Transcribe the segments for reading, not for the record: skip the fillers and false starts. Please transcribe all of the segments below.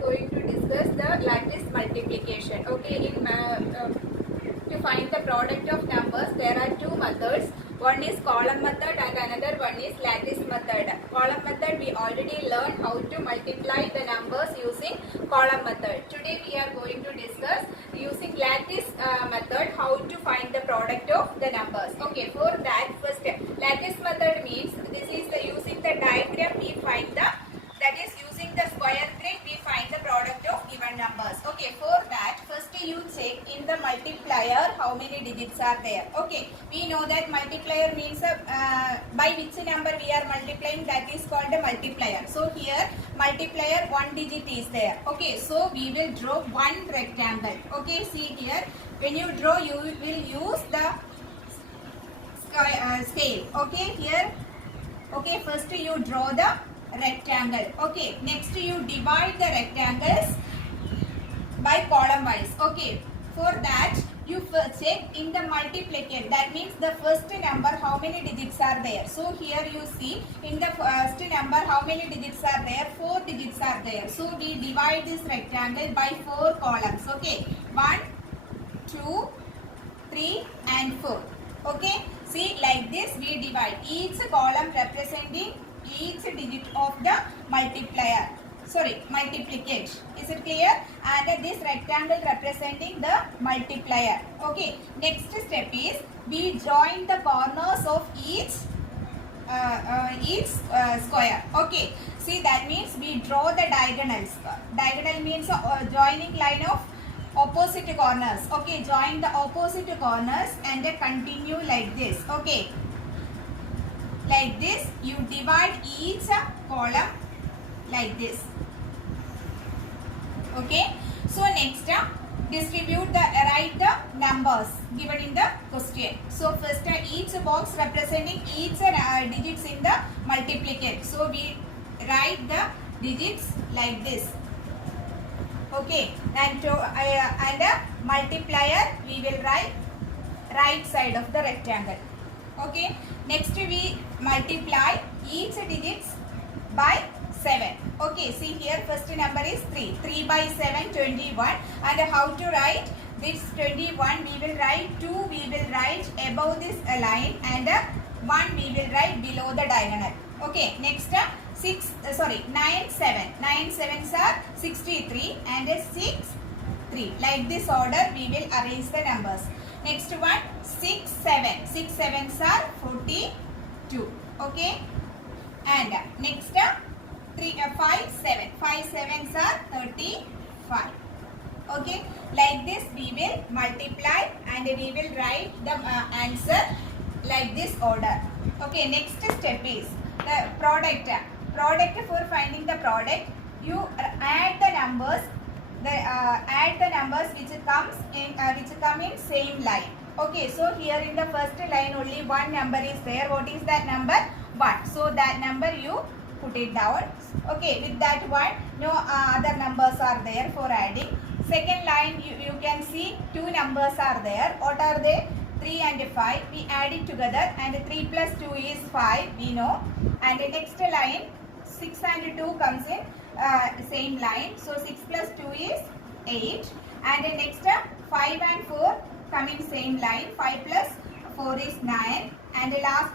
going to discuss the lattice multiplication. Okay, to find the product of numbers, there are two methods. One is column method and another one is lattice method. Column method, we already learned how to multiply the numbers using column method. Today we are going to discuss using lattice method how to find the product of the numbers. Okay, for that first lattice method means this is the using the diagram we find the, that is using the square grid we find the product of given numbers. Okay, for that first you check in the multiplier how many digits are there. Okay, we know that multiplier means by which number we are multiplying, that is called a multiplier. So here multiplier one digit is there. Okay, so we will draw one rectangle. Okay, see here when you draw you will use the scale. Okay, here okay, first you draw the rectangle. Okay, next you divide the rectangles by column wise. Okay, for that you check in the multiplier, that means the first number how many digits are there. So here you see in the first number how many digits are there, 4 digits are there. So we divide this rectangle by 4 columns. Okay, 1 2 3 and 4. Okay, see like this we divide each column representing each digit of the multiplier, sorry, multiplication. Is it clear? And this rectangle representing the multiplier. Okay, next step is we join the corners of each square. Okay, see that means we draw the diagonals. Diagonal means joining line of opposite corners. Okay, join the opposite corners and continue like this. Okay, like this you divide each column like this. Okay, so next distribute the write the numbers given in the question. So first each box representing each digits in the multiplication. So we write the digits like this. Okay, and multiplier we will write right side of the rectangle. Okay, next we multiply each digits by 7. Okay, see here first number is 3. 3 by 7, 21. And how to write this 21? We will write 2, we will write above this line, and 1 we will write below the diagonal. Okay, next 9 7. 9 7s are 63 and 6 3. Like this order we will arrange the numbers. Next one 6 7. 6 7s are 42. Okay, and next 5 7. 5 7s are 35. Okay, like this we will multiply and we will write the answer like this order. Okay, next step is the product. For finding the product, you add the numbers. Add the numbers which come in same line. Okay, so here in the first line only one number is there. What is that number? 1. So that number you put it down. Okay, with that one no other numbers are there for adding. Second line you can see two numbers are there. What are they? 3 and 5. We add it together and 3 plus 2 is 5, we know. And the next line 6 and 2 comes in same line. So 6 plus 2 is 8. And the next 5 and 4 come in same line. 5 plus 4 is 9. And the last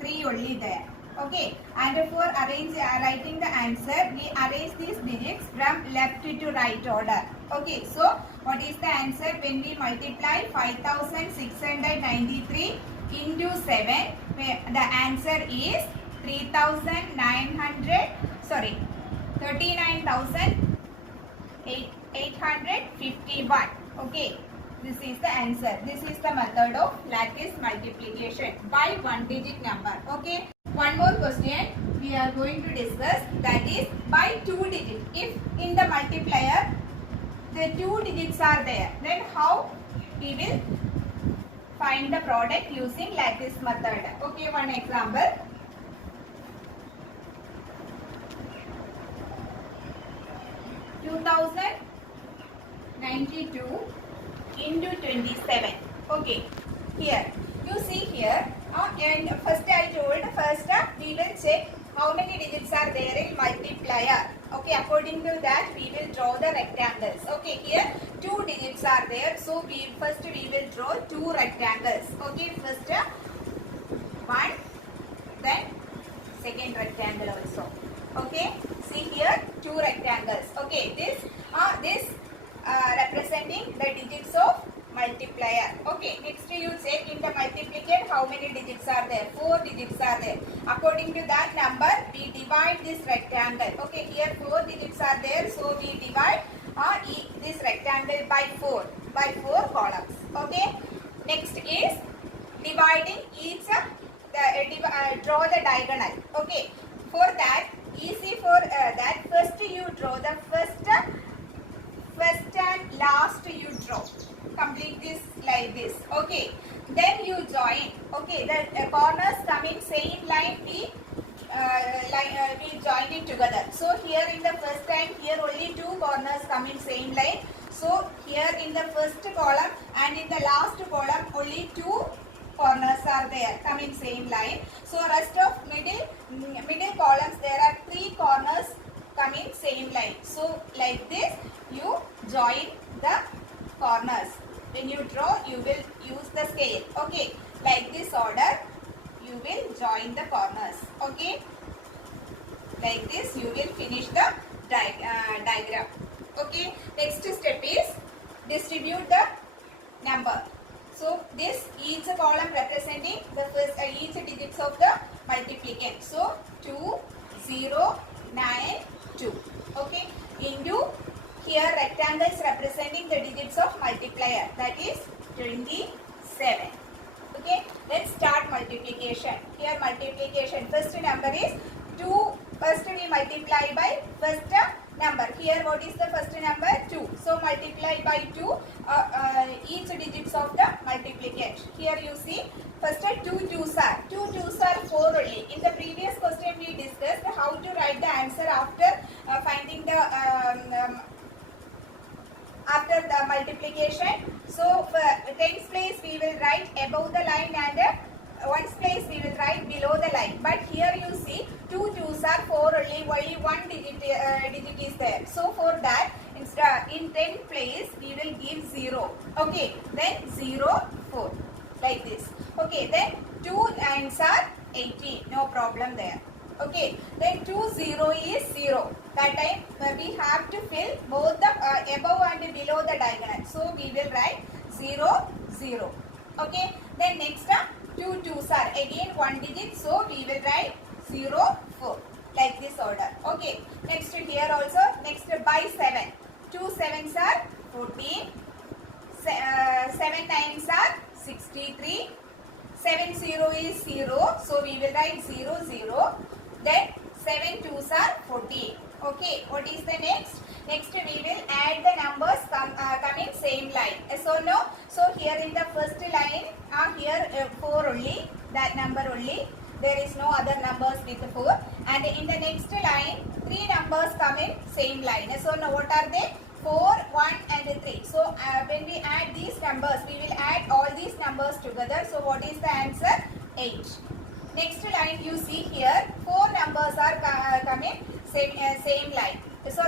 3 only there. Okay, and for writing the answer, we arrange these digits from left to right order. Okay, so what is the answer when we multiply 5693 into 7? The answer is 39,851. Okay, this is the answer. This is the method of lattice multiplication by one digit number. Okay, one more question we are going to discuss, that is by 2 digits. If in the multiplier the 2 digits are there, then how we will find the product using lattice method. Okay, one example. 2092 into 27. Okay, here you see here and first I told we will check how many digits are there in multiplier. Okay, according to that we will draw the rectangles. Okay, here 2 digits are there, so we will draw 2 rectangles. Okay, first one, then second rectangle also. Okay, see here 2 rectangles. Okay, this representing the digits of multiplier. Okay, next you check in the multiplicand how many digits are there. 4 digits are there. According to that number we divide this rectangle. Okay, here 4 digits are there, so we divide this rectangle by 4 columns. Okay, next is dividing each draw the diagonal. Okay, for that, easy for that, first you draw the first and last you draw. Complete this like this. Okay, then you join. Okay, the corners come in same line, we join it together. So here in the first time, here only 2 corners come in same line. So here in the first column and in the last column only 2 corners are there, come in same line. So rest of middle columns there are 3 corners come in same line. So like this you join the corners. When you draw you will use the scale. Okay, like this order you will join the corners. Okay, like this you will finish the diagram. Okay, next step is distribute the number. So this each column representing the first each digits of the multiplicand. So 2, 0, 9, 2. Okay, into here rectangles representing the digits of multiplier, that is 27. Okay, let's start multiplication. Here multiplication, first number is 2. First we multiply by first number. Here what is the first number? 2. So multiply by 2 each digits of the multiplicand. Here you see first 2 2s are 4 only. In the previous question we discussed how to write the answer after finding the after the multiplication. So tens place we will write above the line and ones place we will write below the line. But here you see 2 2s are 4 only 1 digit is there. So for that in 10 place we will give 0. Okay, then 0 4 like this. Okay, then 2 9s are 18, no problem there. Okay, then 2 0 is 0. That time we have to fill both the above and below the diagonal. So we will write 0 0. Okay, then next 2 2s are again 1 digit. So we will write 0 4 like this order. Okay, next here also next by 7. 2 7s are 14. 7 9s are 63. 7 0 is 0. So we will write 0 0. Then 7 2s are 14. Okay, what is the next? Next we will add the numbers coming same line. Yes or no? So here in the first line here 4 only, that number only. There is no other numbers with 4. And in the next line 3 numbers come in same line. Yes or no? What are they? 4, 1 and 3. So when we add these numbers, we will add all these numbers together. So what is the answer? 8. Next line you see here 4 numbers are coming same line. So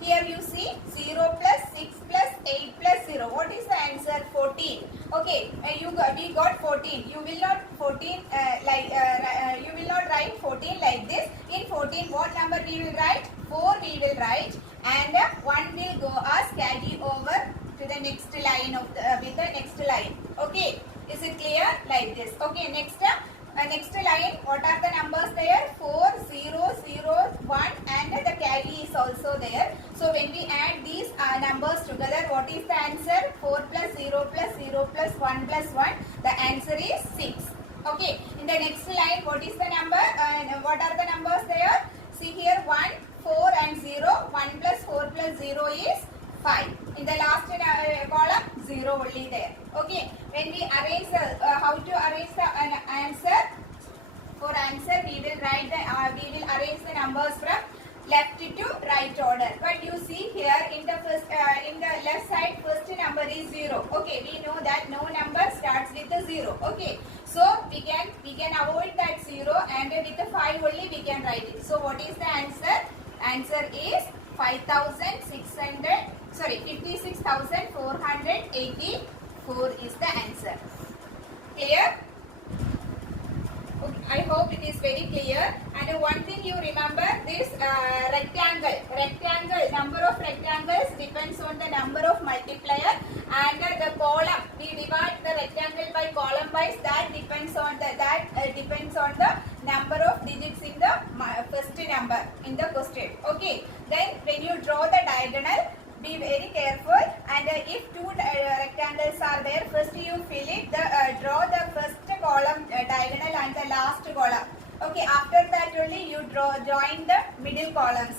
here you see 0 plus 6 plus 8 plus 0. What is the answer? 14. Okay, we got 14. You will not 14 you will not write 14 like this. In 14 what number we will write? 4 we will write, and 1 will go as carry over to the next line of with the next line. Okay, is it clear? Like this. Okay, next line, what are the numbers there? 4, 0, 0, 1 and the carry is also there. So when we add these numbers together, what is the answer? 4 plus 0 plus 0 plus 1 plus 1. The answer is 6. Okay, in the next line, what is the number? What are the numbers there? See here 1, 4 and 0. 1 plus 4 plus 0 is 5. In the last column, 0 only there. Okay, when we arrange how to arrange the answer? For answer, we will write we will arrange the numbers from left to right order. But you see here in the first in the left side, first number is 0. Okay, we know that no number starts with the 0. Okay, so we can avoid that 0 and with the 5 only we can write it. So what is the answer? Answer is 56,484 is the answer. Clear? Okay, I hope it is very clear. And one thing you remember, this rectangle, number of rectangles depends on the number of multiplier, and the column, we divide the rectangle by column wise, that depends on the number of digits in the first number in the question. Okay, then when you draw the diagonal, be very careful, and if two rectangles are there, first you fill it, draw the first column diagonal and the last column. Okay, after that only you join the middle columns.